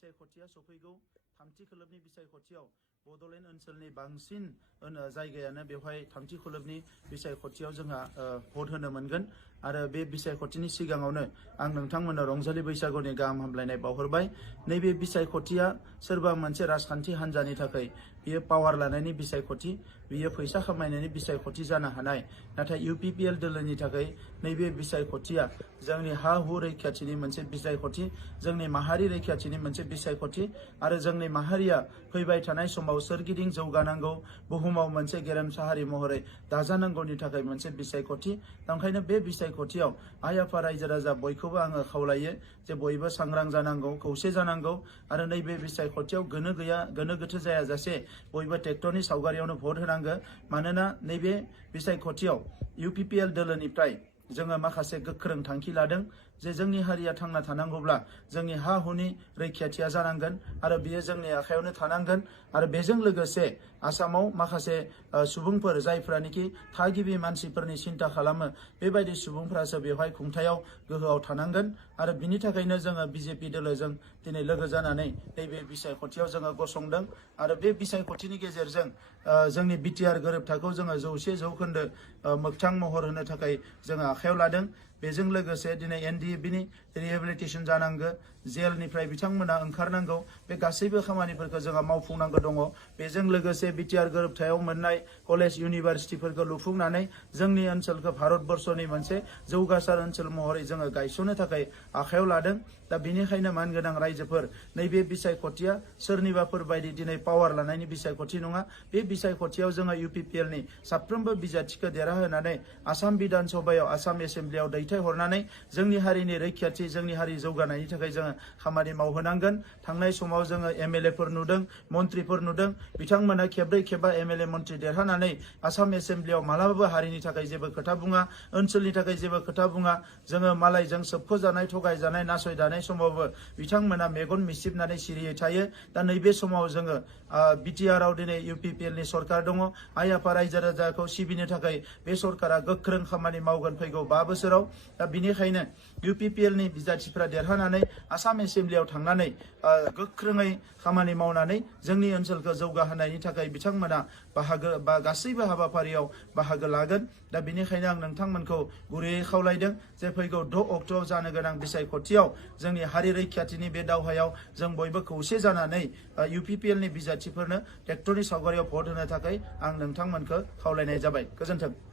बिसायख'थिया सफैगौ थामथि खोलोबनि बिसायख'थियाव बड'लेण्ड ओनसोलनि बांसिन जायगायानो बेवहाय थामथि खोलोबनि बिसायख'थियाव जोंहा भट होनो मोनगोन आरो बे बिसायख'थिनि सिगाङावनो आं नोंथांमोननो रंजालि बैसागुनि गाहाम हामलायनाय बावहरबाय। नैबे बिसायख'थिया सोरबा मोनसे राजखान्थि हान्जानि थाखाय बियो पावार लानायनि बिसायख'थि, बियो फैसा खामायनायनि बिसायख'थि जानो हानाय, नाथाय UPPL दोलोनि थाखाय नैबे बिसायख'थिया जोंनि हा हु रैखाथिनि मोनसे बिसायख'थि, जोंनि माहारि रैखाथिनि मोनसे बिसायख'थि आरो जोंनि माहारिया फैबाय थानाय समाव सोरगिदिं जौगानांगौ, बुहुमाव मोनसे गेरेमसा हारि महरै दाजानांगौनि थाखाय मोनसे बिसायख'थि। ओंखायनो बे बिसायख'थियाव आइ आफा रायजो राजा बयखौबो आङो खावलायो जे बयबो सांग्रां जानांगौ, खौसे जानांगौ आरो नैबे बिसायख'थियाव गोनो गोथो जायाजासे बयबो ट्रेक्टरनि सावगारियावनो भट होनांगौ। मानोना नैबे बिसायख'थियाव UPPL दोलोनिफ्राय जोङो माखासे गोख्रों थांखि लादों जे जोंनि हारिया थांना थानांगौब्ला जोंनि हा हुनि रैखाथिया जानांगोन आरो बियो जोंनि आखायावनो थानांगोन आरो बेजों लोगोसे आसामाव माखासे सुबुंफोर जायफ्रानोखि थागिबि मानसिफोरनि सिन्था खालामो बेबायदि सुबुंफ्रासो बेवहाय खुंथायाव गोहोआव थानांगोन आरो बिनि थाखायनो जोङो BJP दोलोजों दिनै लोगो जानानै नैबे बिसायख'थियाव जोङो गसंदों आरो बे बिसायख'थिनि गेजेरजों जोंनि BTR गोरोबथाखौ जोङो 100% मोगथां महर होनो थाखाय जोङो आखायाव लादों। बेजों लोगोसे दिनै NDABनि रिहेबिलिटेसन जानांगौ, जेलनिफ्राय बिथांमोना ओंखारनांगौ, बे गासैबो खामानिफोरखौ जोंहा मावफुंनांगौ दङ। बेजों लोगोसे BTR गोरोबथायाव मोननाय कलेज इउनिभारसिटिफोरखौ लुफुंनानै जोंनि ओनसोलखौ भारतबर्षनि मोनसे जौगासार ओनसोल महरै जोङो गायसननो थाखाय आखायाव लादों। दा बेनिखायनो मानगोनां रायजोफोर नैबे बिसायख'थिया सोरनिबाफोर बायदि दिनै पावार लानायनि बिसायख'थि नङा। बे बिसायख'थियाव जोङो UPPLनि साफ्रोमबो बिजाथिखौ देरहाहोनानै आसाम बिधान सभायाव आसाम एसेम्ब्लियाव दैथायहरनानै जोंनि हारिनि रैखाथि, जोंनि हारि जौगानायनि थाखाय जोङो खामानि मावहोनांगोन। थांनाय समाव जोङो MLA फोर नुदों, मन्थ्रिफोर नुदों, बिथांमोना खेबब्रै खेबबा MLA मन्थ्रि देरहानानै आसाम एसेम्ब्लियाव मालाबाबो हारिनि थाखाय जेबो खोथा बुङा, ओनसोलनि थाखाय जेबो खोथा बुङा। जोङो मालायजों सोबख'जानाय, थगायजानाय, नासयजानाय समावबो बिथांमोना मेगन मिसिबनानै सिरियै थायो। दा नैबे समाव जोङो BTR आव दिनै UPPLनि सरकार दङ। आइ आफा रायजो राजाखौ सिबिनो थाखाय बे सरकारा गोख्रों खामानि मावगोन फैगौ 5 बोसोराव। दा बिनिखायनो UPPLनि बिजाथिफ्रा देरहानानै आसाम एसेम्ब्लियाव थांनानै गोख्रोङै खामानि मावनानै जोंनि ओनसोलखौ जौगाहोनायनि थाखाय बिथांमोना गासैबो हाबाफारियाव बाहागो लागोन। दा बिनिखायनो आं नोंथांमोनखौ गुरैयै खावलायदों जे फैगौ 6 अक्ट'आव जानो गोनां बिसायख'थियाव जोंनि हारि रैखाथिनि बे दावहायाव जों बयबो खौसे जानानै UPPLनि बिजाथिफोरनो ट्रेक्टरनि सावगारियाव भट होनो थाखाय आं नोंथांमोनखौ खावलायनाय जाबाय। गोजोन्थों।